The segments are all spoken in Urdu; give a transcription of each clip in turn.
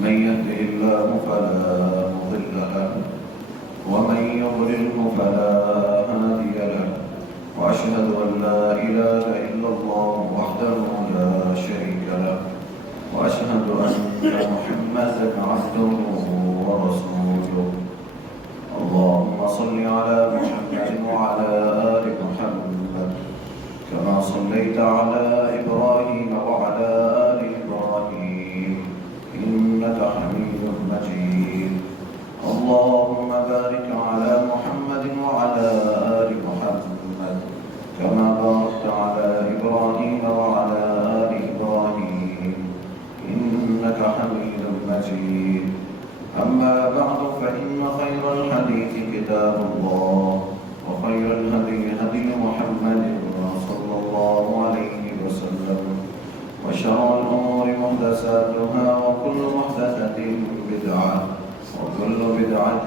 من يهده الله فلا مضل له ومن يضلله فلا هادي له وأشهد أن لا إله إلا الله وحده لا شريك له وأشهد أن محمدا عبده ورسوله اللهم صل على محمد وعلى آل محمد كما صليت على إبراهيم وعلى آل إبراهيم إنك حميد مجيد اللهم بارك على محمد وعلى آل محمد كما باركت على إبراهيم وعلى آل إبراهيم إنك حميد مجيد أما بعد فإن خير الحديث كتاب الله وخير الهدي هدي محمد صلى الله عليه وسلم وشر الأمور محدثاتها وكل محدثة بدعة وكل بدعة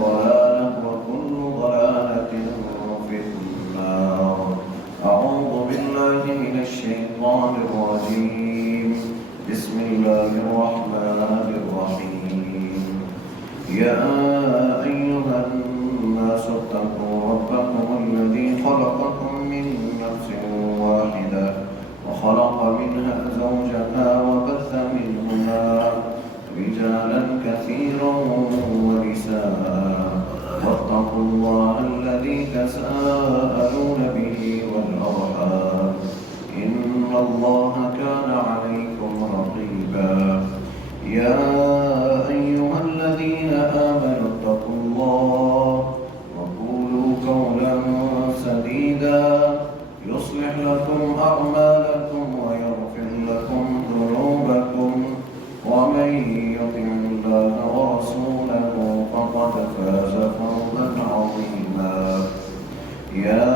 ضلالة وكل ضلالة في النار أعوذ بالله من الشيطان الرجيم بسم الله الرحمن الرحيم يا أيها الناس اتقوا ربكم الذي خلقكم من نفس واحدة وخلق منها زوجها وبث منهما رجالا كثيرا ونساء واتقوا الله الذي تساءلون به والأرحام إن الله كان عليكم رقيبا يا أيها الذين آمنوا اتقوا الله وقولوا قولا سديدا يصلح لكم أعمالكم ويغفر لكم ذنوبكم ومن يطع الله ورسوله فقد فاز فوزا عظيما يا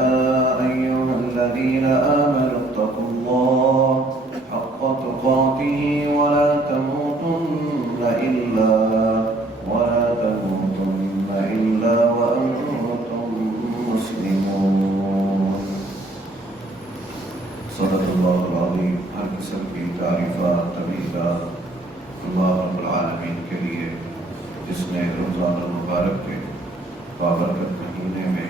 أيها الذين آمنوا اتقوا الله حق تقاته ولا تموتن إلا وأنتم مسلمون صدق الله العظيم ہر قسم کی تعریفات تمہیدات اللہ رب العالمین کے لیے جس نے رمضان المبارک کے بابرکت مہینے میں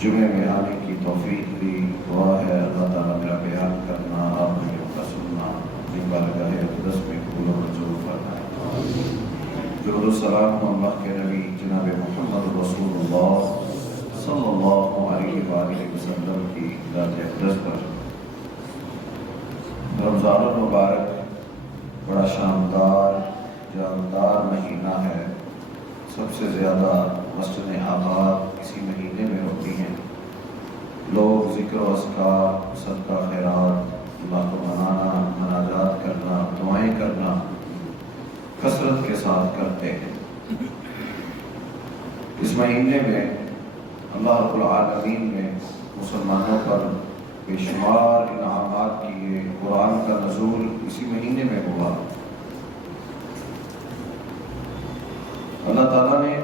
جمعے میں آنے کی توفیق دی دعا ہے اللہ تعالیٰ میرا بیان کرنا آپ لوگوں کا سننا اپنی بارگاہ اقدس میں قبول و منظور فرمائے درود و سلام اللہ کے نبی جناب محمد رسول اللہ صلی اللہ علیہ وآلہ وسلم کی ذات اقدس پر رمضان المبارک بڑا شاندار جاندار مہینہ ہے سب سے زیادہ مسجد آباد اسی مہینے میں ہوتی ہیں لوگ ذکر و اذکار صدقہ خیرات اللہ کو منانا مناجات کرنا دعائیں کرنا کثرت کے ساتھ کرتے ہیں اس مہینے میں اللہ رب العالمین نے مسلمانوں پر بے شمار انعامات کیے قرآن کا نزول اسی مہینے میں ہوا اللہ تعالیٰ نے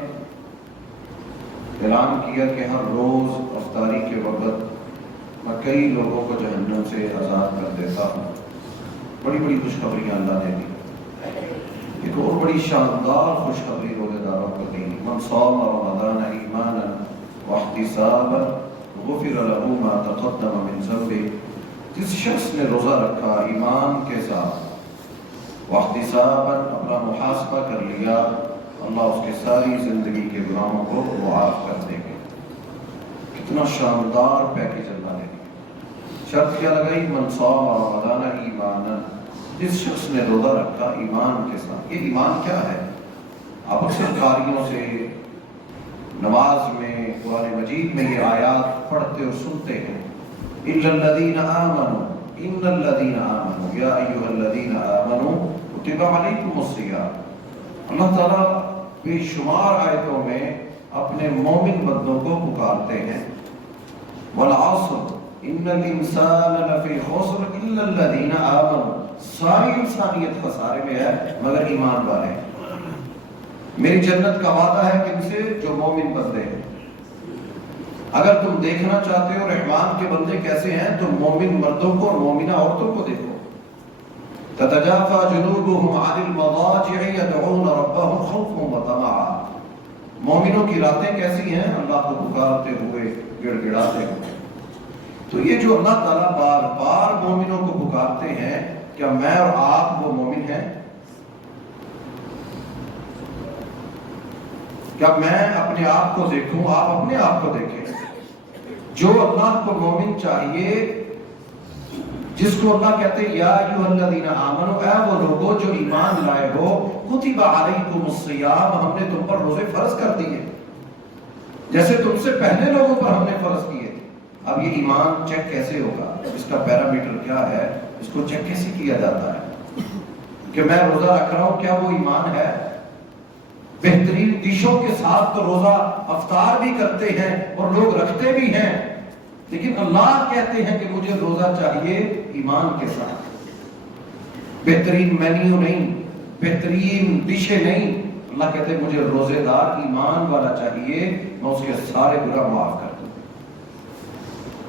اعلان کیا کہ ہر روز افطاری کے وقت میں کئی لوگوں کو جہنم سے آزاد کر دیتا ہوں بڑی بڑی خوشخبریاں اللہ نے دی ایک اور بڑی شاندار خوشخبری روزے داروں کو دی من صام رمضان ایمانا واحتسابا غفر له ما تقدم من ذنبه جس شخص نے روزہ رکھا ایمان کے ساتھ واحتسابا اپنا محاسبہ کر لیا اللہ اس کے ساری زندگی کے گناہوں کو معاف کر دے گے کتنا شاندار پیکیج اللہ نے دیا شرط کیا لگائی من صام رمضان ایمانا جس شخص نے روزہ رکھا ایمان کے ساتھ یہ ایمان کیا ہے آپ اکثر قاریوں سے نماز میں قرآن مجید میں یہ آیات پڑھتے اور سنتے ہیں اِلَّا الَّذِينَ آمَنُوا إِنَّ الَّذِينَ آمَنُوا يَا أَيُّهَا الَّذِينَ آمَنُوا كُتِبَ عَلَيْكُمُ الصِّيَامُ اللہ تعالیٰ بے شمار آیتوں میں اپنے مومن بندوں کو پکارتے ہیں وَالْعَصْرِ إِنَّ الْإِنسَانَ لَفِي خُسْرٍ إِلَّا الَّذِينَ آمَنُوا ساری انسانیت خسارے میں ہے مگر ایمان والے میری جنت کا وعدہ ہے کہ ان سے جو مومن بندے ہیں اگر تم دیکھنا چاہتے ہو رحمان کے بندے کیسے ہیں تو مومن مردوں کو اور مومنہ عورتوں کو دیکھو تتجافى جنوبهم عن المضاجع يدعون ربهم خوفا وطمعا. مومنوں کی راتیں کیسی ہیں؟ اللہ کو پکارتے ہوئے، گڑ گڑاتے ہوئے. تو یہ جو اللہ تعالیٰ بار بار مومنوں کو پکارتے ہیں، کیا میں اور آپ وہ مومن ہیں؟ کیا میں اپنے آپ کو دیکھوں، آپ اپنے آپ کو دیکھیں؟ جو اللہ کو مومن چاہیے، جس کو اللہ کہتے ہیں یا ایھا الذین آمنوا، اے وہ لوگوں جو ایمان لائے ہو، کتب علیکم الصیام، ہم نے تم پر روزے فرض کر دیے جیسے تم سے پہلے لوگوں پر ہم نے فرض کیے. اب یہ ایمان چیک کیسے ہوگا؟ اس کا پیرامیٹر کیا ہے؟ اس کو چیک کیسے کیا جاتا ہے کہ میں روزہ رکھ رہا ہوں، کیا وہ ایمان ہے؟ بہترین ڈشوں کے ساتھ تو روزہ افطار بھی کرتے ہیں اور لوگ رکھتے بھی ہیں، لیکن اللہ کہتے ہیں کہ مجھے روزہ چاہیے ایمان کے ساتھ. بہترین مینیو نہیں، بہترین ڈشیں نہیں، اللہ کہتے ہیں مجھے روزے دار ایمان والا چاہیے، میں اس کے سارے گناہ معاف کر دوں.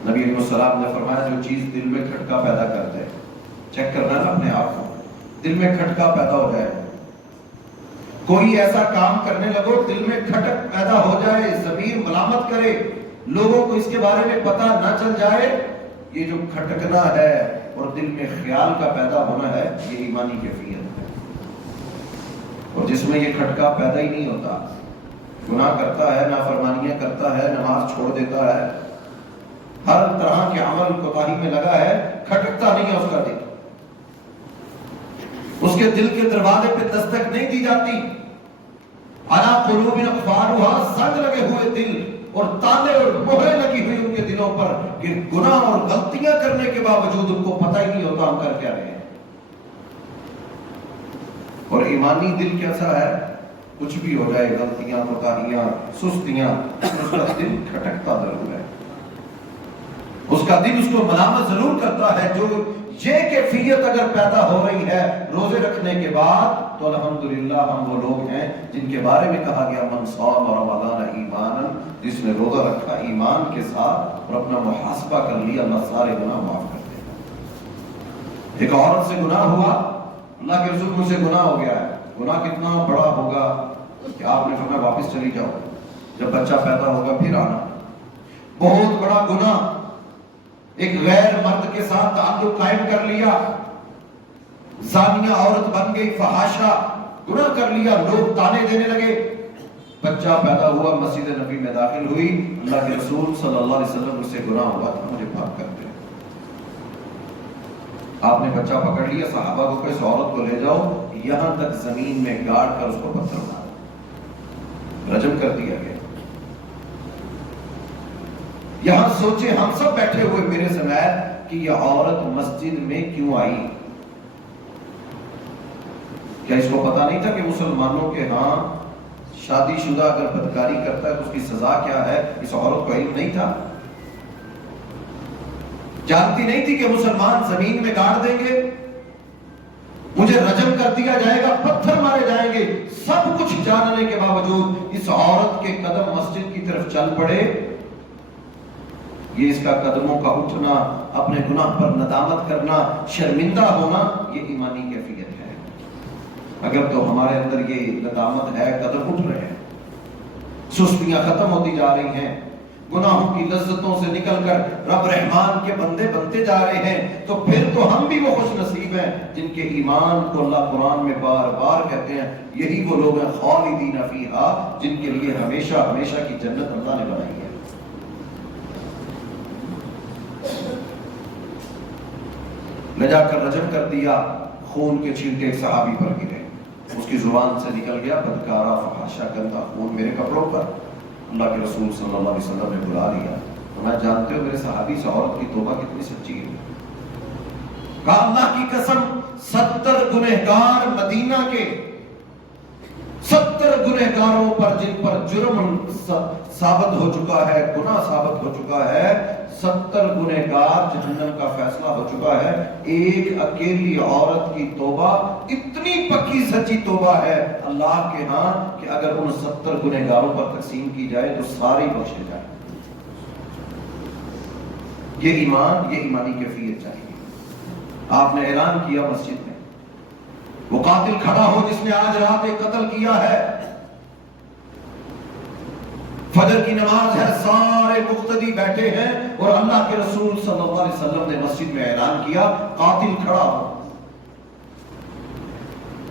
نبی علیہ السلام نے فرمایا جو چیز دل میں کھٹکا پیدا کر دے، چیک کرنا نا اپنے آپ کو، دل میں کھٹکا پیدا ہو جائے، کوئی ایسا کام کرنے لگو دل میں کھٹک پیدا ہو جائے، ضمیر ملامت کرے، لوگوں کو اس کے بارے میں پتہ نہ چل جائے، یہ جو کھٹکنا ہے اور دل میں خیال کا پیدا ہونا ہے، یہ ایمانی کیفیت ہے. اور جس میں یہ کھٹکا پیدا ہی نہیں ہوتا، گناہ کرتا ہے، نافرمانیاں کرتا ہے، نماز چھوڑ دیتا ہے، ہر طرح کے عمل کوتاہی میں لگا ہے، کھٹکتا نہیں ہے اس کا دل، اس کے دل کے دروازے پہ دستک نہیں دی جاتی. علی قلوب اقفالها، زنگ لگے ہوئے دل اور تالے اور مہریں لگی ہوئی ان کے دلوں پر کہ گناہ اور غلطیاں کرنے کے باوجود ان کو پتہ ہی نہیں ہوتا ہم کر کیا رہے ہیں. اور ایمانی دل کیسا ہے؟ کچھ بھی ہو جائے، غلطیاں، کوتاہیاں، سستیاں، اس کا دل کھٹکتا ضرور ہے، اس کا دل اس کو ملامت ضرور کرتا ہے. جو یہ کیفیت اگر پیدا ہو رہی ہے روزے رکھنے کے بعد، تو الحمدللہ ہم وہ لوگ ہیں جن کے بارے میں کہا گیا من صام رمضان ایمانا، جس نے روزہ رکھا ایمان کے ساتھ اور اپنا محاسبہ کر لیا، اللہ سارے گناہ معاف کر دے گا. ایک عورت سے گناہ ہوا، اللہ کے رسول مجھ سے گناہ ہو گیا ہے. گناہ کتنا بڑا ہوگا کہ آپ نے فرمایا واپس چلی جاؤ، جب بچہ پیدا ہوگا پھر آنا. بہت بڑا گناہ، ایک غیر مرد کے ساتھ تعلق قائم کر لیا، زانیہ عورت بن گئی، فحاشا گناہ کر لیا، لوگ تانے دینے لگے. بچہ پیدا ہوا، مسجد نبی میں داخل ہوئی، اللہ کے رسول صلی اللہ علیہ وسلم مجھ سے گناہ ہوا تھا، مجھے معاف کر دے. آپ نے بچہ پکڑ لیا، صحابہ کو کہ اس عورت کو لے جاؤ، یہاں تک زمین میں گاڑ کر اس کو پتھر مارا، رجم کر دیا گیا. یہاں سوچے ہم سب بیٹھے ہوئے میرے سمیت کہ یہ عورت مسجد میں کیوں آئی؟ کیا اس کو پتا نہیں تھا کہ مسلمانوں کے ہاں شادی شدہ اگر بدکاری کرتا ہے تو اس کی سزا کیا ہے؟ اس عورت کو علم نہیں تھا، جانتی نہیں تھی کہ مسلمان زمین میں گاڑ دیں گے، مجھے رجم کر دیا جائے گا، پتھر مارے جائیں گے. سب کچھ جاننے کے باوجود اس عورت کے قدم مسجد کی طرف چل پڑے. یہ اس کا قدموں کا اٹھنا، اپنے گناہ پر ندامت کرنا، شرمندہ ہونا، یہ ایمانی کیفیت ہے. اگر تو ہمارے اندر یہ ندامت ہے، قدم اٹھ رہے ہیں، سستیاں ختم ہوتی جا رہی ہیں، گناہوں کی لذتوں سے نکل کر رب رحمان کے بندے بنتے جا رہے ہیں، تو پھر تو ہم بھی وہ خوش نصیب ہیں جن کے ایمان کو اللہ قرآن میں بار بار کہتے ہیں یہی وہ لوگ ہیں خالدین فیہا، جن کے لیے ہمیشہ ہمیشہ کی جنت اللہ نے بنائی ہے. لے جا کر رجم کر دیا، خون کے چھینٹے ایک صحابی پر گرے، اس کی زبان سے نکل گیا بدکارا فحاشا گندا خون میرے کپڑوں پر. اللہ کے رسول صلی اللہ علیہ وسلم نے بلا لیا، میں جانتے ہو میرے صحابی سے عورت کی توبہ کتنی سچی ہے. کہا اللہ کی قسم 70 گنہگار مدینہ کے 70 گنہگاروں پر جن پر جرم ثابت ہو چکا ہے، گناہ ثابت ہو چکا ہے، 70 گنہگار جہنم کا فیصلہ ہو چکا ہے. ایک اکیلی عورت کی توبہ اتنی پکی سچی توبہ ہے اللہ کے ہاں کہ اگر ان 70 گنہگاروں پر تقسیم کی جائے تو سارے بخشے جائیں. یہ ایمان، یہ ایمانی کیفیت چاہیے. آپ نے اعلان کیا مسجد میں وہ قاتل کھڑا ہو جس نے آج رات ایک قتل کیا ہے، فجر کی نماز ہے، سارے مقتدی بیٹھے ہیں اور اللہ کے رسول صلی اللہ علیہ وسلم نے مسجد میں اعلان کیا قاتل کھڑا ہو،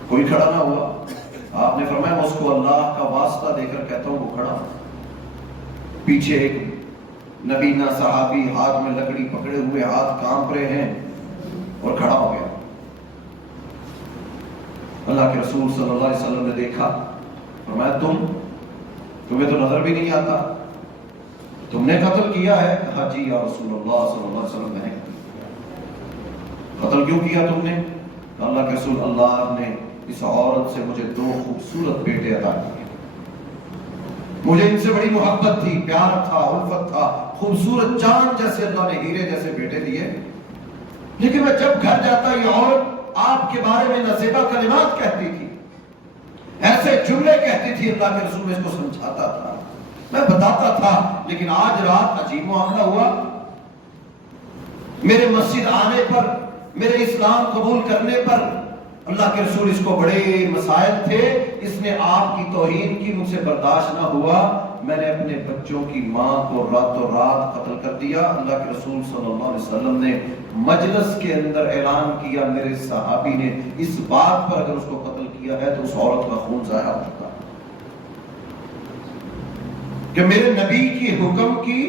کوئی کھڑا نہ ہوا۔ آپ نے فرمایا میں اس کو اللہ کا واسطہ دے کر کہتا ہوں وہ کھڑا ہو۔ پیچھے ایک نبینا صحابی ہاتھ میں لکڑی پکڑے ہوئے، ہاتھ کانپ رہے ہیں اور کھڑا ہو گیا۔ اللہ کے رسول صلی اللہ علیہ وسلم نے دیکھا، فرمایا تمہیں تو نظر بھی نہیں آتا، تم نے قتل کیا ہے؟ کہا جی یا رسول اللہ صلی اللہ علیہ وسلم میں نے قتل کیوں کیا تم نے؟ اللہ کے رسول اللہ نے اس عورت سے مجھے 2 خوبصورت بیٹے عطا کیے، مجھے ان سے بڑی محبت تھی، پیار تھا، الفت تھا، خوبصورت چاند جیسے اللہ نے ہیرے جیسے بیٹے دیے، لیکن میں جب گھر جاتا یہ عورت آپ کے بارے میں نازیبا کلمات کہتی تھی، ایسے جملے کہتی تھی، اللہ کے رسول میں اس کو سمجھاتا تھا، میں بتاتا تھا، لیکن آج رات عجیب معاملہ ہوا، میرے مسجد آنے پر، میرے اسلام قبول کرنے پر اللہ کے رسول اس کو بڑے مسائل تھے، اس نے آپ کی توہین کی، مجھ سے برداشت نہ ہوا، میں نے اپنے بچوں کی ماں کو راتوں رات قتل کر دیا۔ اللہ کے رسول صلی اللہ علیہ وسلم نے مجلس کے اندر اعلان کیا، میرے صحابی نے اس بات پر اگر اس کو قتل کیا ہے تو اس عورت کا خون ضائع ہوتا کہ میرے نبی کی حکم کی،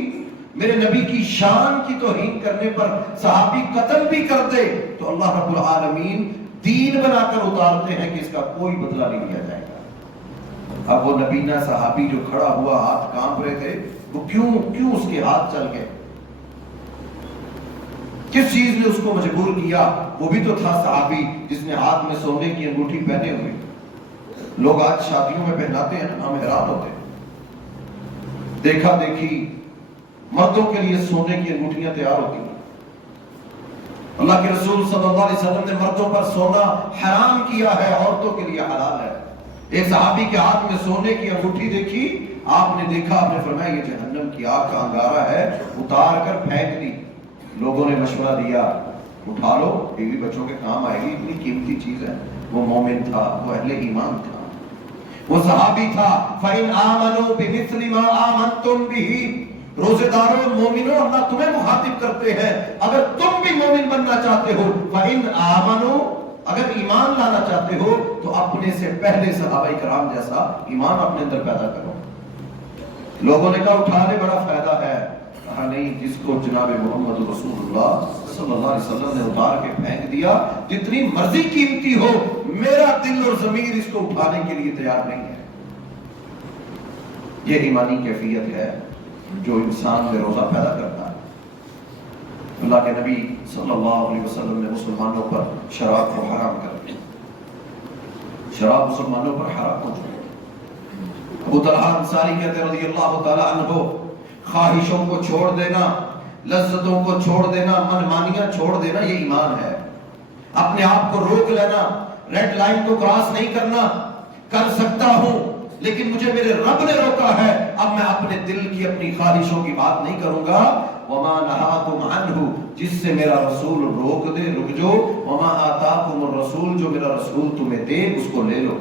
میرے نبی کی شان کی توہین کرنے پر صحابی قتل بھی کر دے تو اللہ رب العالمین دین بنا کر اتارتے ہیں کہ اس کا کوئی بدلہ نہیں لیا جائے گا۔ اب وہ نبینا صحابی جو کھڑا ہوا ہاتھ کانپ رہے تھے، وہ کیوں اس کے ہاتھ چل گئے؟ کس چیز نے اس کو مجبور کیا؟ وہ بھی تو تھا صحابی جس نے ہاتھ میں سونے کی انگوٹھی پہنے ہوئی، لوگ آج شادیوں میں پہناتے ہیں نا، ہم حیران ہوتے ہیں، دیکھا دیکھی مردوں کے لیے سونے کی انگوٹھیاں تیار ہوتی ہیں۔ اللہ کے رسول صلی اللہ علیہ وسلم نے مردوں پر سونا حرام کیا ہے، عورتوں کے لیے حلال ہے۔ ایک صحابی کے ہاتھ میں سونے کی انگوٹھی دیکھی، آپ نے دیکھا، آپ نے فرمایا یہ جہنم کی آگ کا انگارہ ہے، اتار کر پھینک دی۔ لوگوں نے مشورہ دیا اٹھا لو، بیوی بچوں کے کام آئے گی، اتنی قیمتی چیز ہے۔ وہ مومن تھا، وہ اہل ایمان تھا، وہ صحابی تھا۔ فَإِنْ آمَنُوا بِمِثْلِ مَا آمَنْتُمْ بِهِ، روزے داروں، مومنوں، اللہ تمہیں مخاطب کرتے ہیں، اگر تم بھی مومن بننا چاہتے ہو، فَإِنْ آمَنُوا، اگر ایمان لانا چاہتے ہو تو اپنے سے پہلے صحابہ کرام جیسا ایمان اپنے اندر پیدا کرو۔ لوگوں نے کہا اٹھا لے، بڑا فائدہ ہے۔ کہا نہیں، جس کو جناب محمد رسول اللہ صلی اللہ علیہ وسلم نے اتار کے پھینک دیا، جتنی مرضی قیمتی ہو، میرا دل اور ضمیر اس کو اٹھانے کے لیے تیار نہیں ہے۔ یہ ایمانی کیفیت ہے جو انسان میں روزہ پیدا کرتا ہے۔ اللہ کے نبی صلی اللہ علیہ وسلم نے مسلمانوں پر شراب کو حرام کر دیا، شراب مسلمانوں پر حرام ہو چکی۔ ابو طلحہ انصاری کہتے ہیں رضی اللہ تعالی عنہ، خواہشوں کو چھوڑ دینا، لذتوں کو چھوڑ دینا، منمانیاں چھوڑ دینا، یہ ایمان ہے۔ اپنے آپ کو روک لینا، ریڈ لائن کو کراس نہیں کرنا، کر سکتا ہوں لیکن مجھے میرے رب نے روکا ہے، اب میں اپنے دل کی، اپنی خواہشوں کی بات نہیں کروں گا۔ وما نہاکم عنہ، جس سے میرا رسول روک دے رک جو، وما آتاکم الرسول، جو میرا رسول تمہیں دے اس کو لے لو۔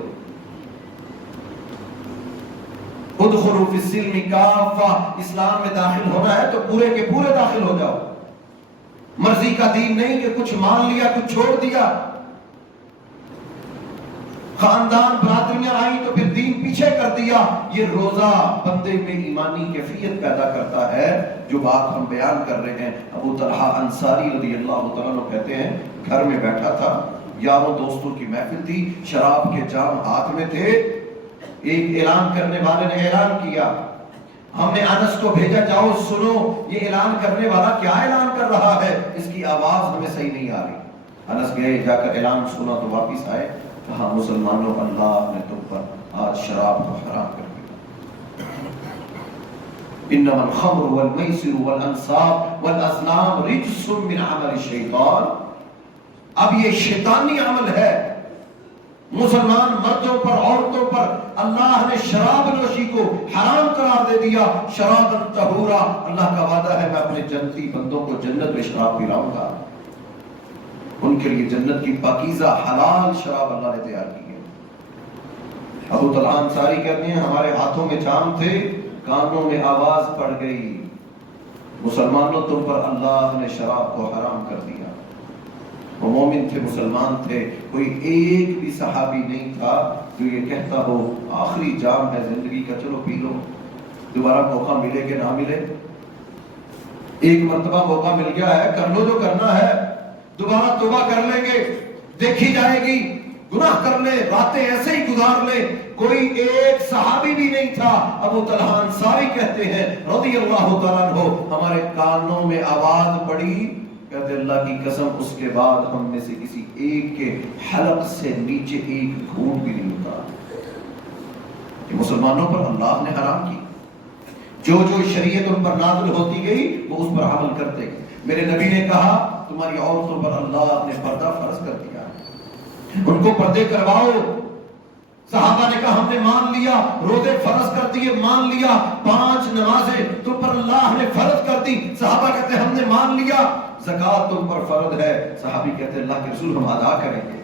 ادخلوا فی السلم کافہ، اسلام میں داخل ہونا ہے تو پورے کے پورے داخل ہو جاؤ، مرضی کا دین نہیں کہ کچھ مان لیا کچھ چھوڑ دیا۔ خاندان برادریاں آئیں تو پھر دین پیچھے کر دیا۔ یہ روزہ بندے میں ایمانی کیفیت پیدا کرتا ہے، جو بات ہم بیان کر رہے ہیں۔ ابو طلحہ انصاری رضی اللہ تعالیٰ عنہ کہتے ہیں گھر میں بیٹھا تھا، یاروں دوستوں کی محفل تھی، شراب کے جام ہاتھ میں تھے، ایک اعلان کرنے والے نے اعلان کیا، ہم نے انس کو بھیجا جاؤ سنو یہ اعلان کرنے والا کیا اعلان کر رہا ہے، اس کی آواز ہمیں صحیح نہیں آ رہی۔ انس گئے، جا کر اعلان سنا تو واپس آئے، کہا مسلمانوں اللہ نے تم پر آج شراب کو حرام کر دیا۔ انما الخمر والمیسر والانصاب والازلام رجس من عمل الشیطان، اب یہ شیطانی عمل ہے۔ مسلمان مردوں پر عورتوں پر اللہ نے شراب نوشی کو حرام قرار دے دیا۔ شرابا طہورا، اللہ کا وعدہ ہے میں اپنے جنتی بندوں کو جنت میں شراب پلاؤں گا۔ ان کے لیے جنت کی پاکیزہ حلال شراب اللہ نے تیار کی ہے۔ ابو طلحہ انصاری کہتے ہیں ہمارے ہاتھوں میں جام تھے، کانوں میں آواز پڑ گئی، مسلمانوں تم پر اللہ نے شراب کو حرام کر دیا۔ وہ مومن تھے، مسلمان تھے، کوئی ایک بھی صحابی نہیں تھا جو یہ کہتا ہو آخری جام ہے زندگی کا، چلو پی لو، دوبارہ موقع ملے کہ نہ ملے، ایک مرتبہ موقع مل گیا ہے، کر لو جو کرنا ہے، دوبارہ توبہ کر لیں گے، دیکھی جائے گی، گناہ کر لیں، راتیں ایسے ہی گزار لیں۔ کوئی ایک صحابی بھی نہیں تھا۔ ابو طلحہ انصاری کہتے ہیں رضی اللہ تعالیٰ عنہ ہمارے کانوں میں آواز پڑی، کہتے اللہ کی قسم اس کے بعد ہم میں سے کسی ایک کے حلق سے نیچے ایک گھونٹ بھی نہیں اترا۔ کہ مسلمانوں پر اللہ نے حرام کی، جو جو شریعت ان پر نازل ہوتی گئی وہ اس پر عمل کرتے گئے۔ میرے نبی نے کہا تمہاری عورتوں پر اللہ نے پردہ فرض کر دیا، ان کو پردے کرواؤ۔ صحابہ نے کہا ہم نے مان لیا، روزے فرض کر دیے، مان لیا، 5 نمازیں تم پر اللہ نے فرض کر دی۔ صحابہ کہتے ہیں ہم نے مان لیا، زکوٰۃ تم پر فرض ہے۔ صحابی کہتے ہیں اللہ کے رسول ہم ادا کریں گے۔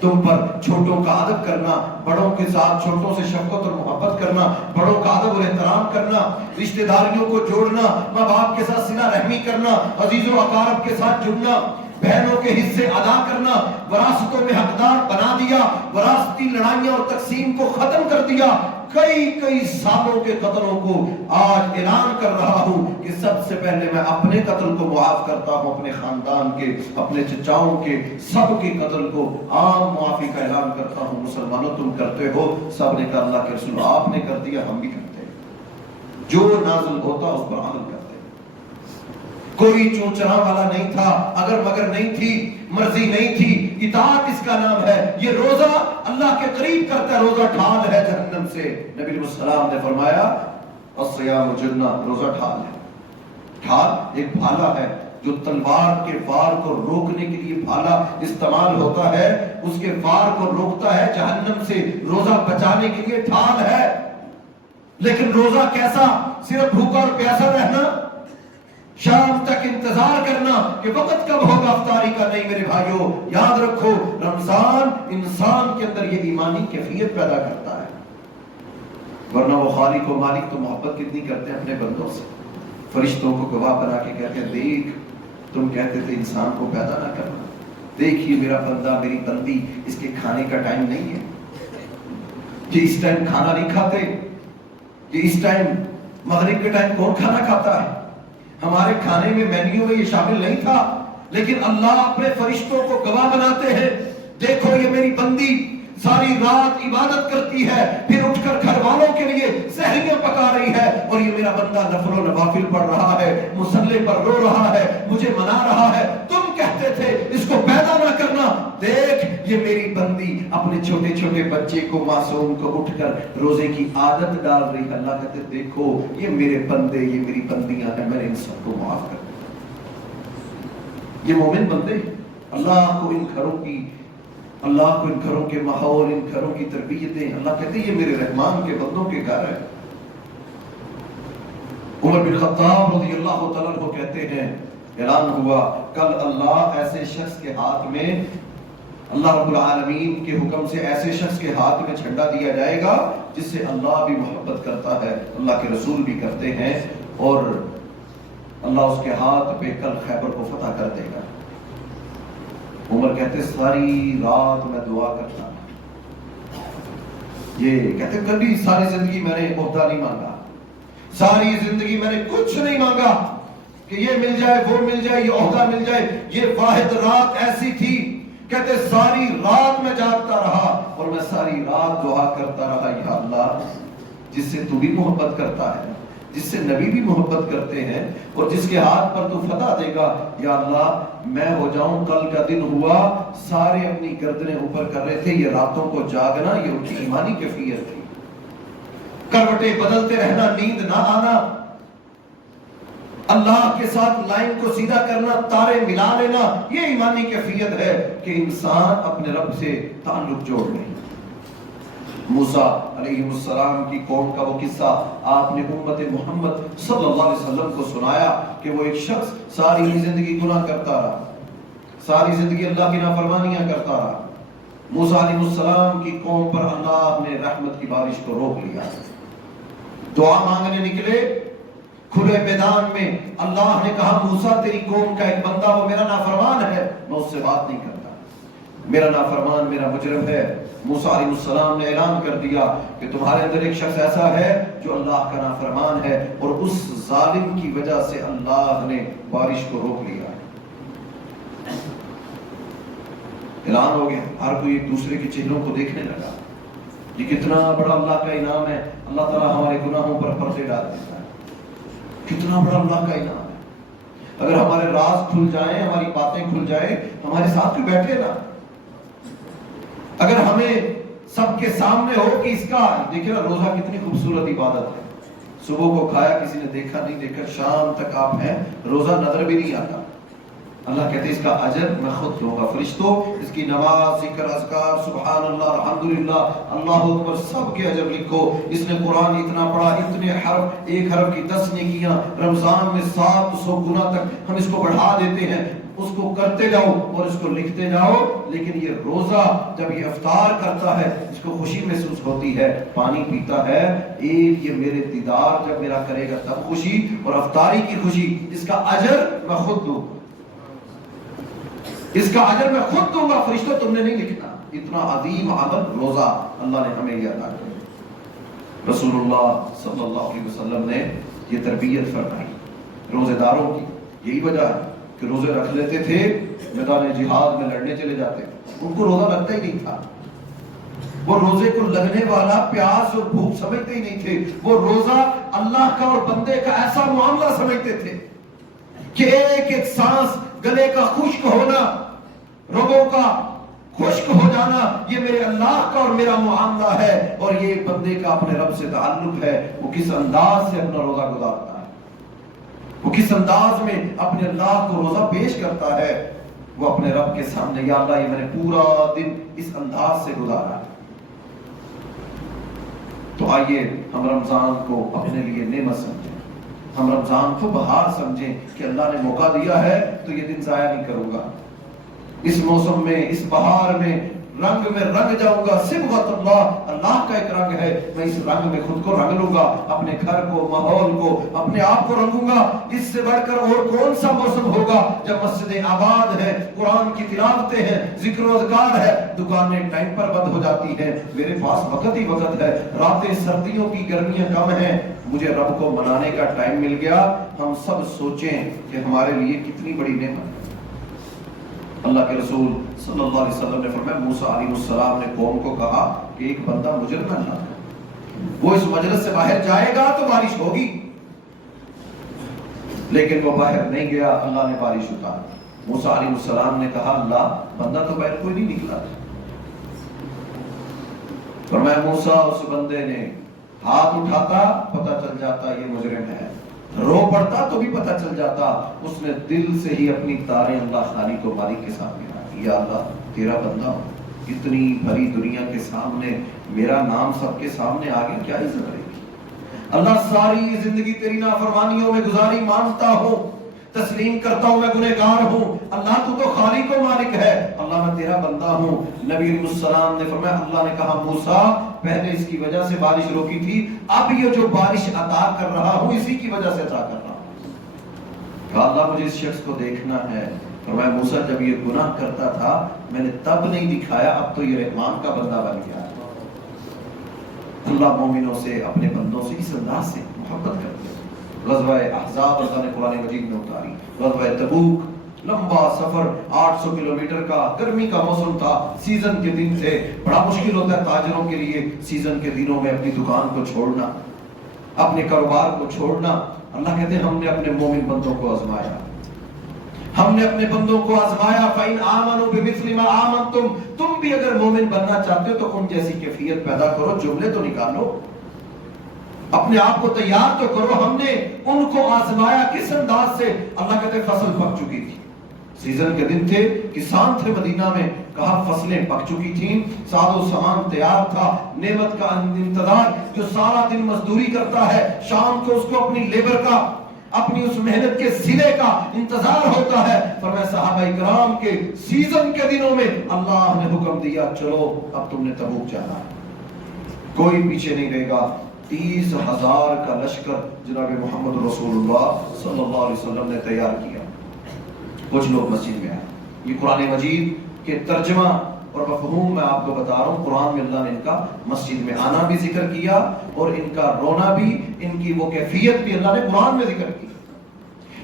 تم پر چھوٹوں کا ادب کرنا، بڑوں کے ساتھ چھوٹوں سے شفقت اور محبت کرنا، بڑوں کا ادب اور احترام کرنا، رشتہ داریوں کو جوڑنا، ماں باپ کے ساتھ صلہ رحمی کرنا، عزیز و اقارب کے ساتھ جڑنا، بہنوں کے حصے ادا کرنا، وراثتوں میں حقدار بنا دیا، وراثتی لڑائیاں اور تقسیم کو ختم کر دیا۔ کئی سالوں کے قتلوں کو آج اعلان کر رہا ہوں کہ سب سے پہلے میں اپنے قتل کو معاف کرتا ہوں، اپنے خاندان کے، اپنے چچاؤں کے، سب کے قتل کو عام معافی کا اعلان کرتا ہوں۔ مسلمانوں تم کرتے ہو؟ سب نے کہا اللہ کے رسول آپ نے کر دیا، ہم بھی کرتے ہیں۔ جو نازل ہوتا اس پر عمل کرتے ہیں۔ کوئی چونچرا والا نہیں تھا، اگر مگر نہیں تھی، مرضی نہیں تھی، اطاعت اس کا نام ہے۔ یہ روزہ اللہ کے قریب کرتا ہے، روزہ ڈھال ہے جہنم سے۔ نبی علیہ السلام نے فرمایا الصیام جنہ، روزہ ڈھال ہے۔ ڈھال ایک بھالا ہے جو تلوار کے وار کو روکنے کے لیے بھالا استعمال ہوتا ہے، اس کے وار کو روکتا ہے جہنم سے، روزہ بچانے کے لیے ڈھال ہے۔ لیکن روزہ کیسا؟ صرف بھوکا اور پیاسا رہنا، شام تک انتظار کرنا کہ وقت کب ہوگا افطاری کا؟ نہیں میرے بھائیوں، یاد رکھو رمضان انسان کے اندر یہ ایمانی کیفیت پیدا کرتا ہے، ورنہ وہ خالق و مالک تو محبت کتنی کرتے ہیں اپنے بندوں سے، فرشتوں کو گواہ بنا کے کہتے ہیں دیکھ تم کہتے تھے انسان کو پیدا نہ کرنا، دیکھیے میرا بندہ میری بندی، اس کے کھانے کا ٹائم نہیں ہے، کہ اس ٹائم کھانا نہیں کھاتے، کہ اس ٹائم مغرب کے ٹائم کون کھانا کھاتا ہے؟ ہمارے کھانے میں مینیو میں یہ شامل نہیں تھا، لیکن اللہ اپنے فرشتوں کو گواہ بناتے ہیں، دیکھو یہ میری بندی ساری رات عبادت کرتی ہے، پھر اٹھ کر گھر والوں کے لیے سحریاں پکا رہی ہے، اور یہ میرا بندہ نفل و نوافل پڑھ رہا ہے، مصلے پر رو رہا ہے، مجھے منا رہا ہے، تم کہتے تھے اس کو پیدا نہ کرنا، دیکھ یہ میری بندی اپنے چھوٹے چھوٹے بچے کو، معصوم کو اٹھ کر روزے کی عادت ڈال رہی ہے۔ اللہ کہتے دیکھو یہ میرے بندے، یہ میری بندیاں ہیں، میں نے ان سب کو معاف کر دیا۔ یہ مومن بندے اللہ کو ان گھروں کی، اللہ کو ان گھروں کے ماحول، ان گھروں کی تربیتیں، اللہ کہتے ہیں یہ میرے رحمان کے بندوں کے گھر ہے۔ عمر بن خطاب رضی اللہ تعالیٰ عنہ کہتے ہیں اعلان ہوا کل اللہ ایسے شخص کے ہاتھ میں، اللہ رب العالمین کے حکم سے ایسے شخص کے ہاتھ میں جھنڈا دیا جائے گا جس سے اللہ بھی محبت کرتا ہے، اللہ کے رسول بھی کرتے ہیں، اور اللہ اس کے ہاتھ پہ کل خیبر کو فتح کر دے گا۔ عمر کہتے ساری رات میں دعا کرتا، یہ کہتے کبھی ساری زندگی میں نے عہدہ نہیں مانگا، ساری زندگی میں نے کچھ نہیں مانگا کہ یہ مل جائے وہ مل جائے یہ عہدہ مل جائے، یہ واحد رات ایسی تھی کہتے ساری رات میں جاگتا رہا اور میں ساری رات دعا کرتا رہا، یا اللہ جس سے تو بھی محبت کرتا ہے، جس سے نبی بھی محبت کرتے ہیں، اور جس کے ہاتھ پر تو فتح دے گا، یا اللہ میں ہو جاؤں کل کا دن ہوا سارے اپنی گردنیں اوپر کر رہے تھے، یہ راتوں کو جاگنا یہ ان کی ایمانی کیفیت تھی، کروٹیں بدلتے رہنا، نیند نہ آنا، اللہ کے ساتھ لائن کو سیدھا کرنا، تارے ملا لینا، یہ ایمانی کیفیت ہے کہ انسان اپنے رب سے تعلق جوڑ لے۔ موسیٰ علیہ السلام کی قوم کا وہ قصہ آپ نے امت محمد صلی اللہ علیہ وسلم کو سنایا کہ وہ ایک شخص ساری زندگی گناہ کرتا رہا، ساری زندگی اللہ کی نافرمانیاں کرتا رہا. موسیٰ علیہ السلام کی قوم پر اللہ نے رحمت کی بارش کو روک لیا. دعا مانگنے نکلے کھلے میدان میں، اللہ نے کہا موسیٰ تیری قوم کا ایک بندہ وہ میرا نافرمان ہے، میں اس سے بات نہیں کرتا، میرا نافرمان میرا مجرم ہے. موسیٰ علیہ السلام نے اعلان کر دیا کہ تمہارے اندر ایک شخص ایسا ہے جو اللہ کا نافرمان ہے، اور اس ظالم کی وجہ سے اللہ نے بارش کو روک لیا. اعلان ہو گیا، ہر کوئی ایک دوسرے کے چہروں کو دیکھنے لگا. یہ کتنا بڑا اللہ کا انعام ہے، اللہ تعالیٰ ہمارے گناہوں پر پردے ڈال دیتا ہے. کتنا بڑا اللہ کا انعام ہے. اگر ہمارے راز کھل جائیں، ہماری باتیں کھل جائیں، ہمارے ساتھ کوئی بیٹھے نا. اگر ہمیں سب کے سامنے ہو کہ اس کا دیکھیں نا، روزہ کتنی خوبصورت عبادت ہے. صبح کو کھایا، کسی نے دیکھا نہیں دیکھا، شام تک آپ ہیں، روزہ نظر بھی نہیں آتا. اللہ کہتے ہیں اس کا اجر میں خود دوں گا. فرشتوں اس کی نماز، ذکر، اذکار، سبحان اللہ، الحمدللہ، اللہ اکبر، سب کے اجر لکھو. اس نے قرآن اتنا پڑھا، اتنے حرف، ایک حرف کی 10 نیکیاں. رمضان میں 700 گنا تک ہم اس کو بڑھا دیتے ہیں. اس کو کرتے جاؤ اور اس کو لکھتے جاؤ. لیکن یہ روزہ جب یہ افطار کرتا ہے اس کو خوشی محسوس ہوتی ہے، پانی پیتا ہے، ایک یہ میرے دیدار جب میرا کرے گا تب خوشی، اور افطاری کی خوشی. اس کا اجر میں خود دوں، اس کا اجر میں خود دوں گا. فرشتوں تم نے نہیں لکھنا. اتنا عظیم عمل روزہ اللہ نے ہمیں یہ عطا کیا. رسول اللہ صلی اللہ علیہ وسلم نے یہ تربیت فرمائی روزے داروں کی. یہی وجہ ہے کہ روزے رکھ لیتے تھے، میدان جہاد میں لڑنے چلے جاتے. ان کو روزہ لگتا ہی نہیں تھا. وہ روزے کو لگنے والا پیاس اور بھوک سمجھتے ہی نہیں تھے. وہ روزہ اللہ کا اور بندے کا ایسا معاملہ سمجھتے تھے کہ ایک ایک سانس، گلے کا خشک ہونا، رگوں کا خشک ہو جانا، یہ میرے اللہ کا اور میرا معاملہ ہے. اور یہ بندے کا اپنے رب سے تعلق ہے. وہ کس انداز سے اپنا روزہ گزارتا ہے، وہ کس انداز میں اپنے اللہ کو روزہ پیش کرتا ہے. وہ اپنے رب کے سامنے، یا اللہ یہ میں نے پورا دن اس انداز سے گزارا. تو آئیے ہم رمضان کو اپنے لیے نعمت سمجھیں، ہم رمضان کو بہار سمجھیں کہ اللہ نے موقع دیا ہے تو یہ دن ضائع نہیں کروں گا. اس موسم میں، اس بہار میں رنگ میں رنگ جاؤں گا. صبغت اللہ، اللہ کا ایک رنگ ہے، میں اس رنگ میں خود کو رنگ لوں گا، اپنے گھر کو، ماحول کو، اپنے آپ کو رنگوں گا. اس سے بڑھ کر اور کون سا موسم ہوگا جب مسجدیں آباد ہیں، قرآن کی تلاوتیں ہیں، ذکر و اذکار ہے، دکانیں ٹائم پر بند ہو جاتی ہیں، میرے پاس وقت ہی وقت ہے، راتیں سردیوں کی، گرمیاں کم ہیں، مجھے رب کو منانے کا ٹائم مل گیا. ہم سب سوچیں کہ ہمارے لیے کتنی بڑی نعمت. اللہ کے رسول صلی اللہ علیہ وسلم نے فرمایا، موسیٰ علیہ السلام نے قوم کو کہا کہ ایک بندہ مجرم ہے، وہ اس مجلس سے باہر جائے گا تو بارش ہوگی. لیکن وہ باہر نہیں گیا، اللہ نے بارش اتاری. موسیٰ علیہ السلام نے کہا اللہ، بندہ تو باہر کوئی نہیں نکلا. فرمایا موسیٰ، اس بندے نے ہاتھ اٹھاتا پتہ چل جاتا یہ مجرم ہے، رو پڑتا تو بھی پتہ چل جاتا. اس نے دل سے ہی اپنی تاریں اللہ خالق و مالک کے سامنے رکھی. یا اللہ تیرا بندہ ہوں، اتنی بڑی دنیا کے سامنے میرا نام سب کے سامنے آگے کیا عزت رہے گی. اللہ ساری زندگی تیری نافرمانیوں میں گزاری، مانتا ہوں، تسلیم کرتا ہوں میں گنہگار ہوں. اللہ تو خالق و مالک ہے، اللہ میں تیرا بندہ ہوں. نبی علیہ السلام نے فرمایا، اللہ نے کہا موسیٰ پہلے اس کی وجہ سے بارش روکی تھی، اب یہ جو بارش عطا کر رہا ہوں اسی کی وجہ سے عطا کر رہا ہوں. کہا اللہ مجھے اس شخص کو دیکھنا ہے. فرمایا موسیٰ جب یہ گناہ کرتا تھا میں نے تب نہیں دکھایا، اب تو یہ رحمان کا بندہ بن گیا. اللہ مومنوں سے، اپنے بندوں سے اس انداز سے محبت کرتے ہیں. غزوہ احزاب اللہ نے قرآن مجید میں اتاری. غزوہ تبوک لمبا سفر 800 کلومیٹر کا، گرمی کا موسم تھا، سیزن کے دن تھے. بڑا مشکل ہوتا ہے تاجروں کے لیے سیزن کے دنوں میں اپنی دکان کو چھوڑنا، اپنے کاروبار کو چھوڑنا. اللہ کہتے ہیں ہم نے اپنے مومن بندوں کو آزمایا، ہم نے اپنے بندوں کو آزمایا. فَإِنْ آمَنُوا بِمِثْلِ مَا آمَنْتُمْ، تم بھی اگر مومن بننا چاہتے ہو تو ان جیسی کیفیت پیدا کرو، جملے تو نکالو، اپنے آپ کو تیار تو کرو. ہم نے ان کو آزمایا کس انداز سے؟ اللہ کہتے ہیں فصل پک چکی تھی، سیزن کے دن تھے، کسان تھے مدینہ میں. کہا فصلیں پک چکی تھیں، ساز و سامان تیار تھا، نعمت کا انتظار. جو سارا دن مزدوری کرتا ہے، شام کو اس کو اپنی لیبر کا اپنی اس محنت کے صلے کا انتظار ہوتا ہے. فرمایا صحابہ کرام کے سیزن کے دنوں میں اللہ نے حکم دیا چلو اب تم نے تبوک جانا ہے, کوئی پیچھے نہیں رہے گا. 30,000 کا لشکر جناب محمد رسول اللہ صلی اللہ علیہ وسلم نے تیار کیا. کچھ لوگ مسجد میں آئے. یہ قرآن مجید کے ترجمہ اور مفہوم میں آپ کو بتا رہا ہوں. قرآن میں اللہ نے ان کا مسجد میں آنا بھی ذکر کیا اور ان کا رونا بھی, ان کی وہ کیفیت بھی اللہ نے قرآن میں ذکر کی.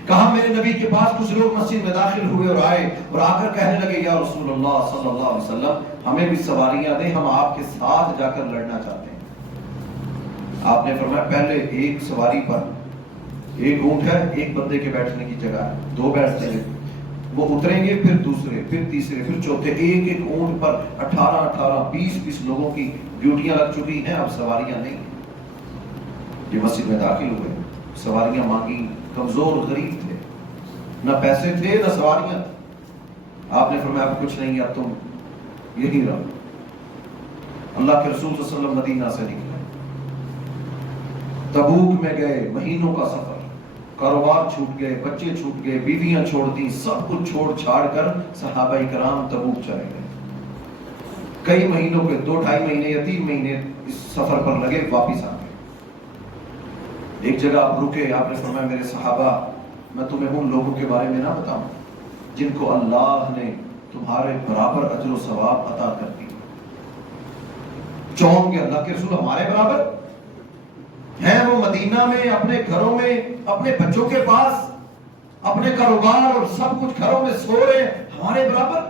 کہا میرے نبی کے پاس کچھ لوگ مسجد میں داخل ہوئے اور آئے اور آ کر کہنے لگے یا رسول اللہ صلی اللہ علیہ وسلم ہمیں بھی سواریاں دیں, ہم آپ کے ساتھ جا کر لڑنا چاہتے ہیں. آپ نے فرمایا پہلے ایک سواری پر ایک اونٹ ہے, ایک بندے کے بیٹھنے کی جگہ ہے, 2 بیٹھتے ہیں, وہ اتریں گے پھر دوسرے پھر تیسرے پھر چوتھے, ایک ایک اونٹ پر 18 20 لوگوں کی ڈیوٹیاں لگ چکی ہیں, اب سواریاں نہیں. یہ مسجد میں داخل ہوئے, سواریاں مانگی, کمزور غریب تھے, نہ پیسے تھے نہ سواریاں. آپ نے فرمایا اب کچھ نہیں, اب تم یہی رہو. اللہ کے رسول صلی اللہ علیہ وسلم مدینہ سے نکلے, تبوک میں گئے, مہینوں کا سفر, کاروبار چھوٹ گئے, بچے چھوٹ گئے, بیویاں چھوڑ دی, سب کچھ چھوڑ چھاڑ کر صحابہ کرام تبوک چلے گئے. کئی مہینوں کے 2-2.5 مہینے یا 3 مہینے اس سفر پر لگے, واپس آ گئے. ایک جگہ آپ رکے, آپ نے فرمایا میرے صحابہ میں تمہیں ان لوگوں کے بارے میں نہ بتاؤں جن کو اللہ نے تمہارے برابر اجر و ثواب عطا کر دی. چونک کے اللہ کے رسول ہمارے برابر ہیں, وہ مدینہ میں اپنے گھروں میں اپنے بچوں کے پاس اپنے کاروبار اور سب کچھ گھروں میں سو رہے ہیں, ہمارے برابر.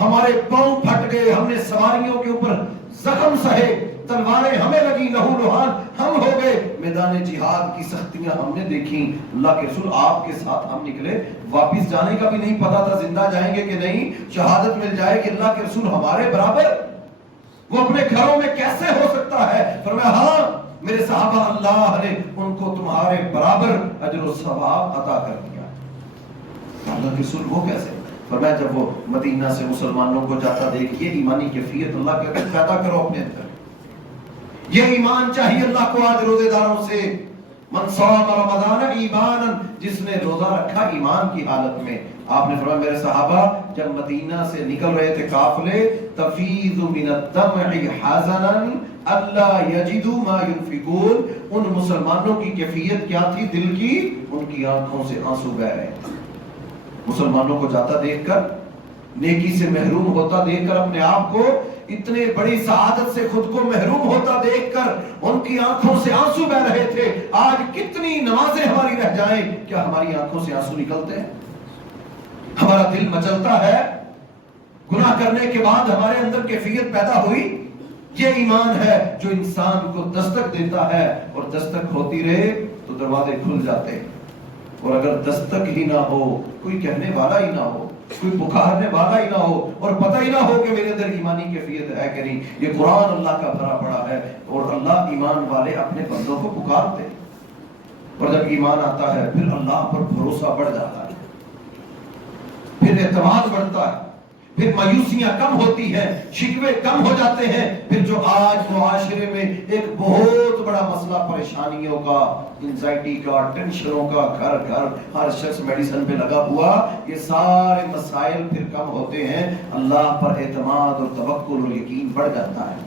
ہمارے پاؤں پھٹ گئے, ہم نے سواریوں کے اوپر زخم سہے, تلواریں ہمیں لگی, لہو لہان ہم ہو گئے, میدان جہاد کی سختیاں ہم نے دیکھی. اللہ کے رسول آپ کے ساتھ ہم نکلے, واپس جانے کا بھی نہیں پتا تھا زندہ جائیں گے کہ نہیں, شہادت مل جائے گی. اللہ کے رسول ہمارے برابر, وہ اپنے گھروں میں کیسے ہو سکتا ہے؟ فرمایا ہاں میرے صحابہ اللہ نے ان کو تمہارے برابر اجر و ثواب عطا کر دیا. اللہ کے رسول وہ کیسے؟ فرمایا جب وہ مدینہ سے مسلمانوں کو جاتا دیکھیے, ایمانی کیفیت اللہ کے پیدا کرو اپنے اندر. یہ ایمان چاہیے اللہ کو آج روزے داروں سے. من صام رمضان ایمانا, جس نے روزہ رکھا ایمان کی حالت میں. آپ نے فرمایا میرے صحابہ جب مدینہ سے نکل رہے تھے قافلے, تفیض من الدمع حزنا الا یجدوا ما ينفقون, ان مسلمانوں کی کیفیت کیا تھی دل کی؟ ان کی آنکھوں سے آنسو بہ رہے تھے. مسلمانوں کو جاتا دیکھ کر, نیکی سے محروم ہوتا دیکھ کر, اپنے آپ کو اتنے بڑی سعادت سے خود کو محروم ہوتا دیکھ کر ان کی آنکھوں سے آنسو بہ رہے تھے. آج کتنی نمازیں ہماری رہ جائیں, کیا ہماری آنکھوں سے آنسو نکلتے ہیں؟ ہمارا دل مچلتا ہے؟ گناہ کرنے کے بعد ہمارے اندر کیفیت پیدا ہوئی. یہ ایمان ہے جو انسان کو دستک دیتا ہے, اور دستک ہوتی رہے تو دروازے کھل جاتے. اور اگر دستک ہی نہ ہو, کوئی کہنے والا ہی نہ ہو, کوئی پکارنے والا ہی نہ ہو, اور پتہ ہی نہ ہو کہ میرے اندر ایمانی کیفیت ہے کہ نہیں. یہ قرآن اللہ کا بھرا پڑا ہے, اور اللہ ایمان والے اپنے بندوں کو پکارتے, اور جب ایمان آتا ہے پھر اللہ پر بھروسہ بڑھ جاتا ہے, پھر اعتماد بڑھتا ہے, پھر مایوسیاں کم ہوتی ہیں, شکوے کم ہو جاتے ہیں. پھر جو آج معاشرے میں ایک بہت بڑا مسئلہ پریشانیوں کا, انزائٹی کا, ٹینشنوں کا, گھر گھر ہر شخص میڈیسن پہ لگا ہوا, یہ سارے مسائل پھر کم ہوتے ہیں. اللہ پر اعتماد اور توکل اور یقین بڑھ جاتا ہے.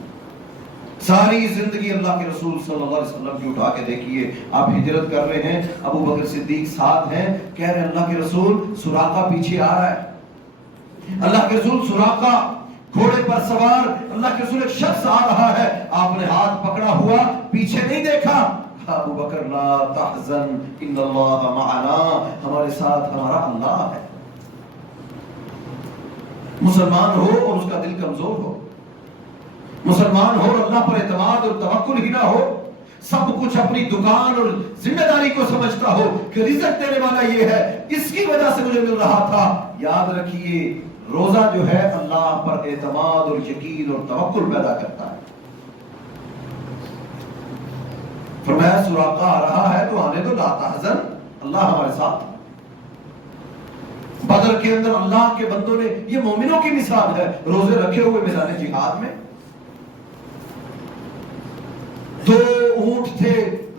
ساری زندگی اللہ کے رسول صلی اللہ علیہ وسلم کی اٹھا کے دیکھیے. آپ ہجرت کر رہے ہیں, ابو بکر صدیق ساتھ ہیں, کہہ رہے ہیں اللہ کے رسول سراقہ پیچھے آ رہا ہے. اللہ کے رسول سراقہ گھوڑے پر سوار, اللہ کے رسول ایک شخص آ رہا ہے. آپ نے ہاتھ پکڑا ہوا, پیچھے نہیں دیکھا. ابو بکر لا تحزن ان اللہ معنا, ہمارے ساتھ ہمارا اللہ ہے. مسلمان ہو اور اس کا دل کمزور ہو, مسلمان ہو اور اللہ پر اعتماد اور توکل ہی نہ ہو, سب کچھ اپنی دکان اور ذمہ داری کو سمجھتا ہو کہ رزق دینے والا یہ ہے, اس کی وجہ سے مجھے مل رہا تھا. یاد رکھیے روزہ جو ہے اللہ پر اعتماد اور یقین اور توکل پیدا کرتا ہے. فرمایا سراقہ آ رہا ہے تو آنے دو, لا تحزن, اللہ ہمارے ساتھ. بدر کے اندر اللہ کے بندوں نے, یہ مومنوں کی مثال ہے, روزے رکھے ہوئے میدان جہاد میں. 2 اونٹ تھے,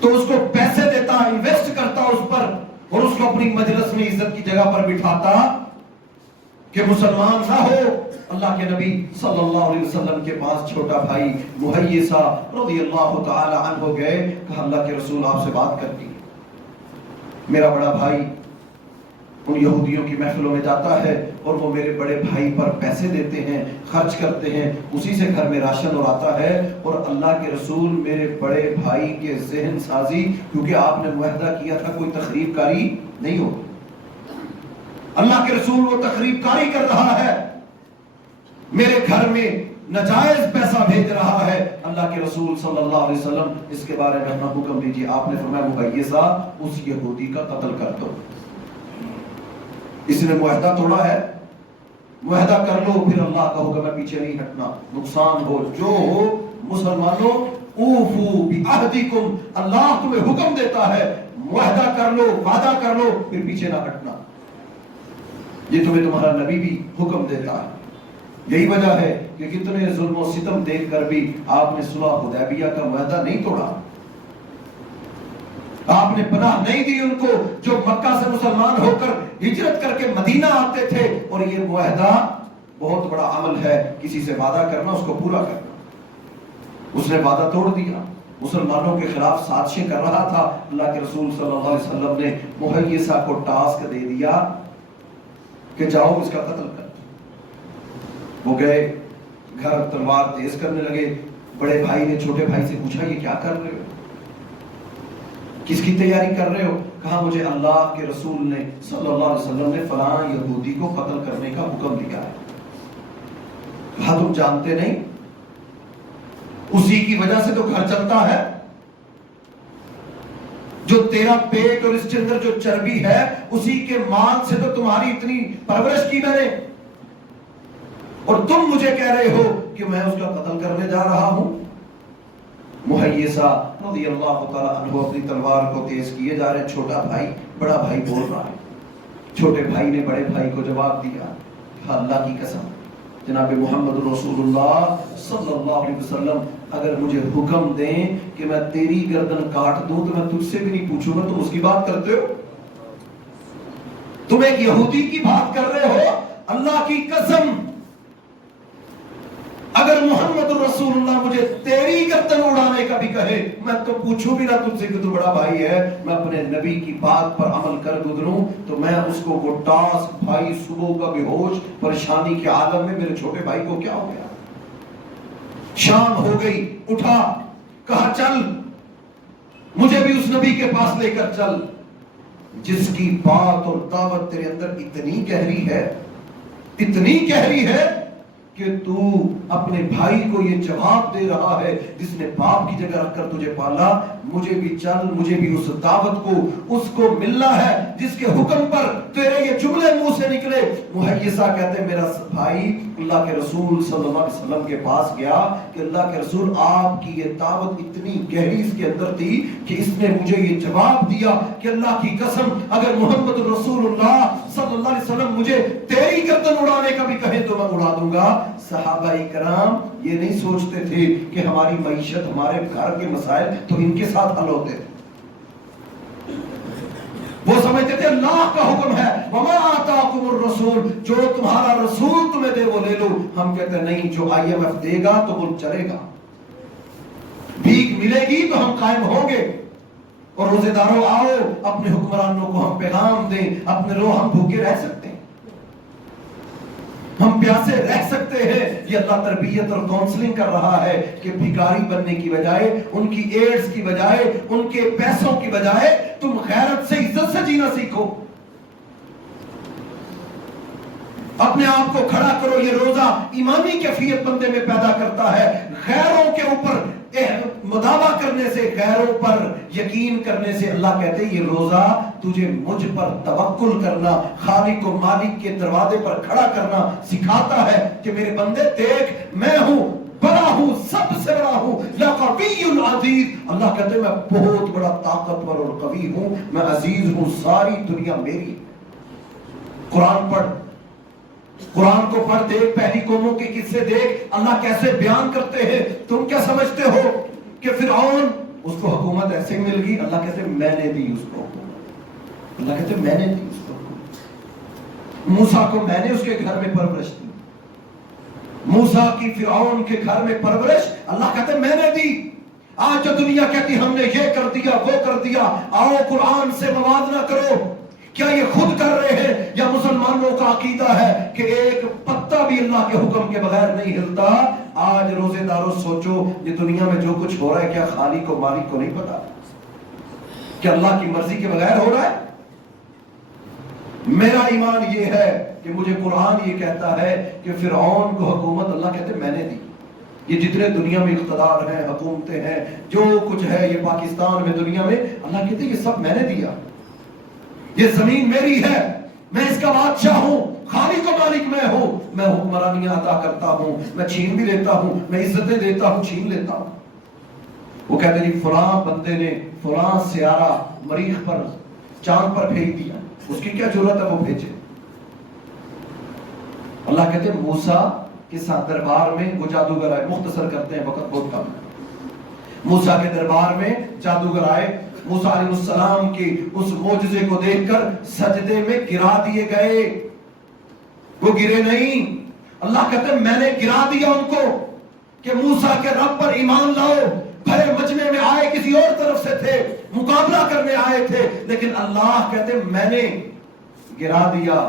تو اس کو پیسے دیتا، انویسٹ کرتا اس پر، اور اس کو اپنی مجلس میں عزت کی جگہ پر بٹھاتا کہ مسلمان نہ ہو۔ اللہ کے نبی صلی اللہ علیہ وسلم کے پاس چھوٹا بھائی محیصہ رضی اللہ تعالی عنہ گئے، کہا اللہ کے رسول آپ سے بات کرنی ہے، میرا بڑا بھائی ان یہودیوں کی محفلوں میں جاتا ہے اور وہ میرے بڑے بھائی پر پیسے دیتے ہیں، خرچ کرتے ہیں، اسی سے گھر میں راشن اور آتا ہے، اور اللہ کے رسول میرے بڑے بھائی کے ذہن سازی، کیونکہ آپ نے معاہدہ کیا تھا کوئی تخریب کاری نہیں ہو، اللہ کے رسول وہ تخریب کاری کر رہا ہے، میرے گھر میں ناجائز پیسہ بھیج رہا ہے، اللہ کے رسول صلی اللہ علیہ وسلم اس کے بارے میں اپنا حکم دیجیے۔ آپ نے فرمایا محیصہ اس یہودی کا قتل کر دو، اس نے معاہدہ توڑا ہے، معاہدہ کر لو، پھر اللہ کا حکم ہے پیچھے نہیں ہٹنا، نقصان ہو جو ہو۔ مسلمانوں اوفو بعہدکم، اللہ تمہیں حکم دیتا ہے معاہدہ کر لو، وعدہ کر لو، پھر پیچھے نہ ہٹنا، یہ تمہیں تمہارا نبی بھی حکم دیتا ہے۔ یہی وجہ ہے کہ کتنے ظلم و ستم دیکھ کر بھی آپ نے صلح حدیبیہ کا معاہدہ نہیں توڑا، آپ نے پناہ نہیں دی ان کو جو مکہ سے مسلمان ہو کر ہجرت کر کے مدینہ آتے تھے، اور یہ معاہدہ بہت بڑا عمل ہے، کسی سے وعدہ کرنا اس کو پورا کرنا۔ اس نے وعدہ توڑ دیا، مسلمانوں کے خلاف سازشیں کر رہا تھا، اللہ کے رسول صلی اللہ علیہ وسلم نے محیصہ کو ٹاسک دے دیا کہ جاؤ اس کا قتل کر۔ وہ گئے، گھر تلوار تیز کرنے لگے، بڑے بھائی نے چھوٹے بھائی سے پوچھا یہ کیا کر رہے ہو، کس کی تیاری کر رہے ہو؟ کہا مجھے اللہ کے رسول نے صلی اللہ علیہ وسلم نے فلاں یہودی کو قتل کرنے کا حکم دیا ہے۔ کہا تم جانتے نہیں اسی کی وجہ سے تو گھر چلتا ہے، جو تیرا پیٹ اور اس کے اندر جو چربی ہے اسی کے مال سے تو تمہاری اتنی پرورش کی میں نے، اور تم مجھے کہہ رہے ہو کہ میں اس کا قتل کرنے جا رہا ہوں۔ محیصہ رضی اللہ تعالی عنہ اپنی تلوار کو تیز کیے جا رہے، چھوٹا بھائی بڑا بھائی بول رہا ہے، چھوٹے بھائی نے بڑے بھائی کو جواب دیا، کہا اللہ کی قسم جناب محمد رسول اللہ صلی اللہ علیہ وسلم اگر مجھے حکم دیں کہ میں تیری گردن کاٹ دوں تو میں تجھ سے بھی نہیں پوچھوں گا، تم اس کی بات کرتے ہو، تم ایک یہودی کی بات کر رہے ہو، اللہ کی قسم اگر محمد رسول اللہ مجھے تیری گردن اڑانے کا بھی کہے میں تو پوچھوں بھی نہ تجھ سے کہ تو بڑا بھائی ہے، میں اپنے نبی کی بات پر عمل کر گزروں، تو میں اس کو وہ ٹاسک، بھائی صبح کا بے ہوش پریشانی کے عالم میں میرے چھوٹے بھائی کو کیا ہو گیا، شام ہو گئی، اٹھا، کہا چل مجھے بھی اس نبی کے پاس لے کر چل جس کی بات اور دعوت تیرے اندر اتنی گہری ہے، اتنی گہری ہے کہ تو اپنے بھائی کو یہ جواب دے رہا ہے جس نے باپ کی جگہ رکھ کر تجھے پالا، مجھے بھی چل، مجھے بھی اس دعوت کو، اس کو ملنا ہے جس کے حکم پر تیرے یہ جملے منہ سے نکلے۔ محیصہ کہتے ہیں میرا بھائی اللہ کے رسول صلی اللہ علیہ وسلم کے پاس گیا کہ اللہ کے رسول آپ کی یہ دعوت اتنی گہری اس کے اندر تھی کہ اس نے مجھے یہ جواب دیا کہ اللہ کی قسم اگر محمد رسول اللہ صلی اللہ علیہ وسلم مجھے تیری گردن اڑانے کا بھی کہے تو میں اڑا دوں گا۔ صحابہ کرام یہ نہیں سوچتے تھے کہ ہماری معیشت، ہمارے گھر کے مسائل تو ان کے ساتھ حل ہوتے تھے، وہ سمجھتے تھے اللہ کا حکم ہے وما آتاکم الرسول، جو تمہارا رسول تمہیں دے وہ لے لو۔ ہم کہتے ہیں نہیں، جو IMF دے گا تو وہ چلے گا، بھیک ملے گی تو ہم قائم ہوں گے، اور روزے داروں آؤ اپنے حکمرانوں کو ہم پیغام دیں، اپنے رو ہم بھوکے رہ سکتے ہیں، ہم پیاسے رہ سکتے ہیں۔ یہ اللہ تربیت اور کونسلنگ کر رہا ہے کہ بھکاری بننے کی بجائے، ان کی ایڈز کی بجائے، ان کے پیسوں کی بجائے تم غیرت سے، عزت سے جینا سیکھو، اپنے آپ کو کھڑا کرو۔ یہ روزہ ایمانی کیفیت بندے میں پیدا کرتا ہے، غیروں کے اوپر مداوا کرنے سے، غیروں پر یقین کرنے سے۔ اللہ کہتے ہیں یہ روزہ تجھے مجھ پر توکل کرنا، خالق و مالک کے دروازے پر کھڑا کرنا سکھاتا ہے کہ میرے بندے دیکھ میں ہوں، بڑا ہوں، سب سے بڑا ہوں، لقوی العزیز۔ اللہ کہتے ہیں میں بہت بڑا طاقتور اور قوی ہوں، میں عزیز ہوں، ساری دنیا میری۔ قرآن پڑھ، قرآن کو پڑھ، دیکھ پہلی قوموں کے قصے دیکھ، اللہ کیسے بیان کرتے ہیں۔ تم کیا سمجھتے ہو کہ فرعون اس کو حکومت ایسے مل گئی، اللہ کہتے میں نے دی اس کو حکومت، اللہ کہتے میں نے دی اس کو حکومت۔ موسیٰ کو میں نے اس کے گھر میں پرورش دی، موسیٰ کی فرعون کے گھر میں پرورش اللہ کہتے میں نے دی۔ آج جو دنیا کہتی ہم نے یہ کر دیا وہ کر دیا، آؤ قرآن سے موازنہ کرو، کیا یہ خود کر رہے ہیں یا مسلمانوں کا عقیدہ ہے کہ ایک پتا بھی اللہ کے حکم کے بغیر نہیں ہلتا؟ آج روزے داروں سوچو، یہ دنیا میں جو کچھ ہو رہا ہے کیا خالق و مالک کو نہیں پتا؟ کیا اللہ کی مرضی کے بغیر ہو رہا ہے؟ میرا ایمان یہ ہے کہ مجھے قرآن یہ کہتا ہے کہ فرعون کو حکومت اللہ کہتے میں نے دی۔ یہ جتنے دنیا میں اقتدار ہیں، حکومتیں ہیں، جو کچھ ہے یہ پاکستان میں دنیا میں، اللہ کہتے یہ سب میں نے دیا، یہ زمین میری ہے، میں اس کا بادشاہ ہوں، خالق و مالک میں ہوں، میں حکمرانیاں عطا کرتا ہوں، میں چھین بھی لیتا ہوں، میں عزتیں دیتا ہوں، چھین لیتا ہوں۔ وہ کہتے ہیں جی فلاں بندے نے فلاں سیارہ مریخ پر چاند پر بھیج دیا، اس کی کیا ضرورت ہے وہ بھیجے؟ اللہ کہتے ہیں موسیٰ کے ساتھ دربار میں وہ جادوگر آئے، مختصر کرتے ہیں وقت بہت کم ہے، موسیٰ کے دربار میں جادوگر آئے، موسیٰ علیہ السلام کی اس معجزے کو دیکھ کر سجدے میں گرا دیے گئے، وہ گرے نہیں، اللہ کہتے ہیں میں نے گرا دیا ان کو کہ موسیٰ کے رب پر ایمان لاؤ۔ بھرے مجمع میں آئے کسی اور طرف سے تھے، مقابلہ کرنے آئے تھے، لیکن اللہ کہتے ہیں میں نے گرا دیا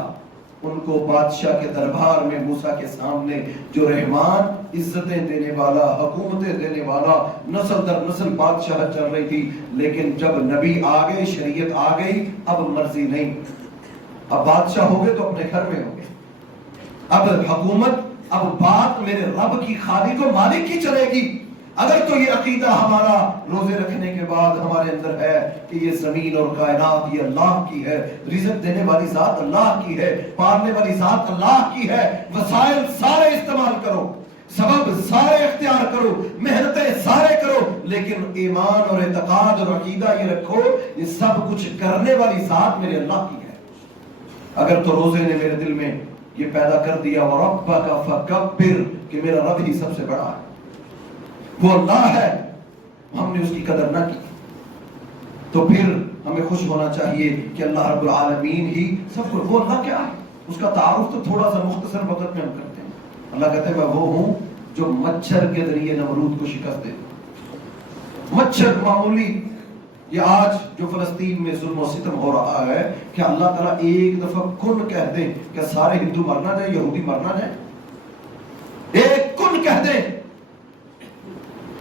ان کو بادشاہ کے دربار میں، موسیٰ کے سامنے، جو رحمان عزتیں دینے والا، حکومتیں دینے والا، نسل در نسل بادشاہ چل رہی تھی، لیکن جب نبی آ گئے، شریعت آ گئی، اب مرضی نہیں، اب بادشاہ ہو گئے تو اپنے گھر میں ہو گئے، اب حکومت، اب بات میرے رب کی، خالق و مالک کی چلے گی۔ اگر تو یہ عقیدہ ہمارا روزے رکھنے کے بعد ہمارے اندر ہے کہ یہ زمین اور کائنات یہ اللہ کی ہے، رزق دینے والی ذات اللہ کی ہے، پالنے والی ذات اللہ کی ہے، وسائل سارے استعمال کرو، سبب سارے اختیار کرو، محنتیں سارے کرو، لیکن ایمان اور اعتقاد اور عقیدہ یہ رکھو یہ سب کچھ کرنے والی ذات میرے اللہ کی ہے۔ اگر تو روزے نے میرے دل میں یہ پیدا کر دیا وَرَبَّكَ فَكَبِّرْ کہ میرا رب ہی سب سے بڑا ہے، وہ اللہ ہے، ہم نے اس کی قدر نہ کی، تو پھر ہمیں خوش ہونا چاہیے کہ اللہ رب العالمین ہی سب کو، وہ اللہ کیا ہے اس کا تعارف تو تھوڑا سا مختصر وقت میں ہم کرتے ہیں۔ اللہ کہتے ہیں میں وہ ہوں جو مچھر کے ذریعے نمرود کو شکست دے، مچھر معمولی، یہ آج جو فلسطین میں ظلم و ستم ہو رہا ہے کہ اللہ تعالیٰ ایک دفعہ کن کہہ دیں کہ سارے ہندو مرنا جائیں، یہودی مرنا جائیں، ایک کن کہہ دیں،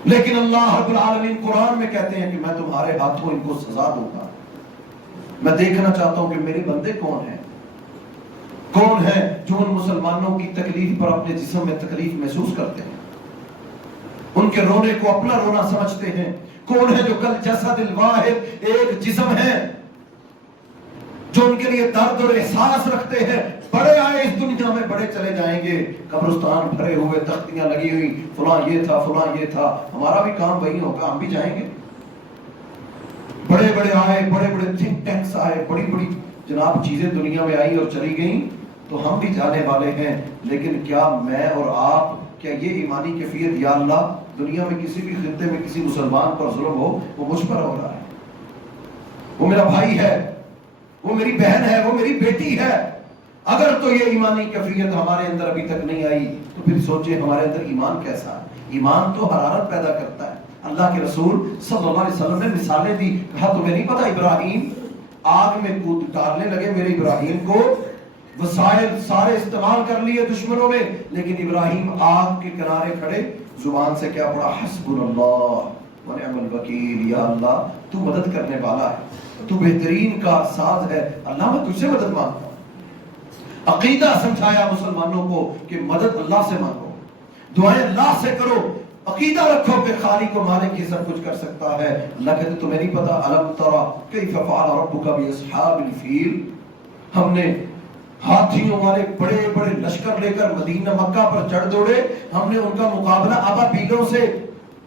لیکن اللہ رب العالمین قرآن میں کہتے ہیں کہ میں تمہارے ہاتھوں ان کو سزا دوں گا۔ میں دیکھنا چاہتا ہوں کہ میرے بندے کون ہیں، کون ہیں جو ان مسلمانوں کی تکلیف پر اپنے جسم میں تکلیف محسوس کرتے ہیں، ان کے رونے کو اپنا رونا سمجھتے ہیں، کون ہے جو کل جسد الواحد ایک جسم ہے جو ان کے لیے درد اور احساس رکھتے ہیں، بڑے آئے اس دنیا میں بڑے چلے جائیں گے، قبرستان بھرے ہوئے، تختیاں لگی ہوئی، فلاں یہ تھا فلاں یہ تھا، ہمارا بھی کام وہی ہوگا، ہم بھی جائیں گے۔ بڑے بڑے آئے، بڑے بڑے تھنک ٹینکس آئے، بڑی بڑی جناب چیزیں دنیا میں آئی اور چلی گئیں، تو ہم بھی جانے والے ہیں، لیکن کیا میں اور آپ، کیا یہ ایمانی کیفیت یا اللہ دنیا میں کسی بھی خطے میں کسی مسلمان پر ظلم ہو وہ مجھ پر ہو رہا ہے، وہ میرا بھائی ہے، وہ میری بہن ہے، وہ میری بیٹی ہے، اگر تو یہ ایمانی کیفیت ہمارے اندر ابھی تک نہیں آئی تو پھر سوچیں ہمارے اندر ایمان کیسا ہے۔ ایمان تو حرارت پیدا کرتا ہے۔ اللہ کے رسول صلی اللہ علیہ وسلم نے مثالیں دی، کہا تمہیں نہیں پتا ابراہیم آگ میں کود ڈالنے لگے میرے ابراہیم کو، وسائل سارے استعمال کر لیے دشمنوں نے، لیکن ابراہیم آگ کے کنارے کھڑے زبان سے کیا پڑا، حسبنا اللہ ونعم الوکیل، یا اللہ تو مدد کرنے والا ہے، تو بہترین کارساز ہے، اللہ میں تجھ سے مدد مانگتا ہوں۔ عقیدہ سمجھایا مسلمانوں کو کہ مدد اللہ سے مانگو، دعائیں اللہ سے کرو، عقیدہ رکھو کہ خالق و مالک یہ سب کچھ کر سکتا ہے۔ اللہ کہتے تمہیں نہیں پتا، الم ترى کیف فعل ربک باصحاب الفیل، ہم نے ہاتھیوں والے بڑے بڑے لشکر لے کر مدینہ مکہ پر چڑھ دوڑے، ہم نے ان کا مقابلہ ابابیلوں سے،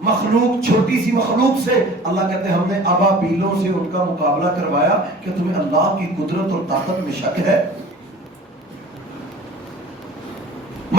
مخلوق چھوٹی سی مخلوق سے، اللہ کہتے ہیں ہم نے ابابیلوں سے ان کا مقابلہ کروایا، کہ تمہیں اللہ کی قدرت اور طاقت میں شک ہے؟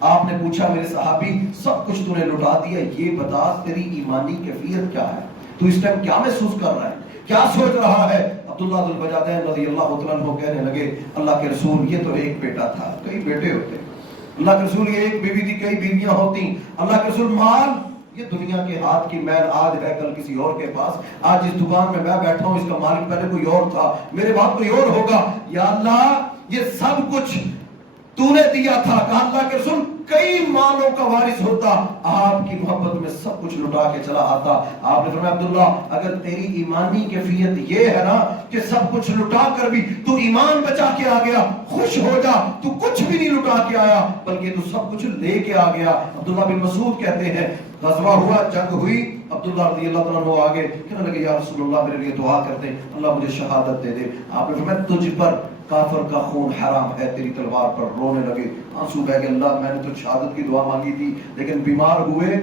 آپ نے پوچھا میرے صحابی سب کچھ تو نے لٹا دیا، یہ بتا تیری ایمانی کیفیت کیا ہے، تو اس ٹائم کیا محسوس کر رہا ہے، کیا سوچ رہا ہے؟ عبداللہ ذو البجادین رضی اللہ تعالیٰ عنہ کہنے لگے اللہ کے رسول یہ تو ایک بیٹا تھا، کئی بیٹے ہوتے، اللہ کے رسول یہ ایک بیوی تھی، کئی بیویاں ہوتی، اللہ کے رسول مال یہ دنیا کے ہاتھ کی میل آج ہے کل کسی اور کے پاس، آج اس دکان میں بیٹھا ہوں اس کا مالک پہلے کوئی اور تھا، میرے بعد کوئی اور ہوگا، یا اللہ یہ سب کچھ تو نے دیا تھا۔ کہا اللہ کے رسول کئی مالوں کا وارث ہوتا، آپ کی محبت میں سب کچھ لٹا کے چلا آتا۔ آپ نے فرمایا عبداللہ اگر تیری ایمانی کیفیت یہ ہے نا کہ سب کچھ لٹا کر بھی تو ایمان بچا کے آ گیا، خوش ہو جا، تو کچھ بھی نہیں لٹا کے آیا بلکہ تو سب کچھ لے کے آ گیا۔ عبداللہ بن مسعود کہتے ہیں غزوہ ہوا، جنگ ہوئی، عبداللہ رضی اللہ تعالیٰ عنہ آگے کہنے لگے یا رسول اللہ میرے لیے دعا کرتے ہیں اللہ مجھے شہادت دے دے۔ آپ نے فرمایا تجھ پر کافر کا خون حرام ہے، تیری تلوار پر رونے لگے، آنسو بہہ گئے، اللہ میں نے تو شہادت کی دعا مانگی تھی لیکن بیمار ہوئے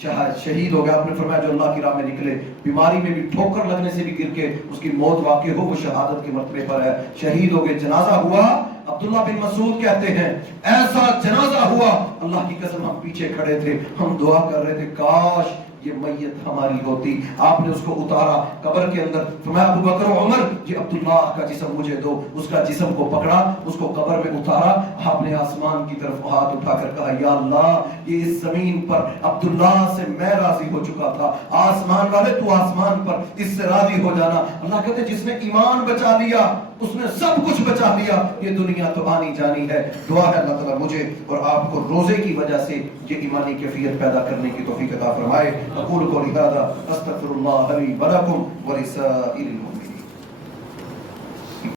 شہید ہو گیا۔ آپ نے فرمایا جو اللہ کی راہ میں نکلے بیماری میں بھی ٹھوکر لگنے سے بھی گر کے اس کی موت واقع ہو وہ شہادت کے مرتبے پر ہے، شہید ہو گئے۔ جنازہ ہوا، عبداللہ بن مسعود کہتے ہیں ایسا جنازہ ہوا اللہ کی قسم ہم پیچھے کھڑے تھے، ہم دعا کر رہے تھے کاش یہ میت ہماری ہوتی۔ آپ نے اس کو اتارا قبر کے اندر، فرمایا ابو بکر و عمر یہ عبداللہ کا جسم مجھے دو، اس کا جسم کو پکڑا، اس کو قبر میں اتارا، آپ نے آسمان کی طرف ہاتھ اٹھا کر کہا یا اللہ یہ اس زمین پر عبداللہ سے میں راضی ہو چکا تھا، آسمان والے تو آسمان پر اس سے راضی ہو جانا۔ اللہ کہتے جس نے ایمان بچا لیا اس نے سب کچھ بچا لیا، یہ دنیا تو آنی جانی ہے۔ دعا ہے اللہ تعالیٰ مجھے اور آپ کو روزے کی وجہ سے یہ ایمانی کیفیت پیدا کرنے کی توفیق عطا فرمائے۔ اقول قولی ھذا استغفر اللہ لی ولکم ولسائر المؤمنین۔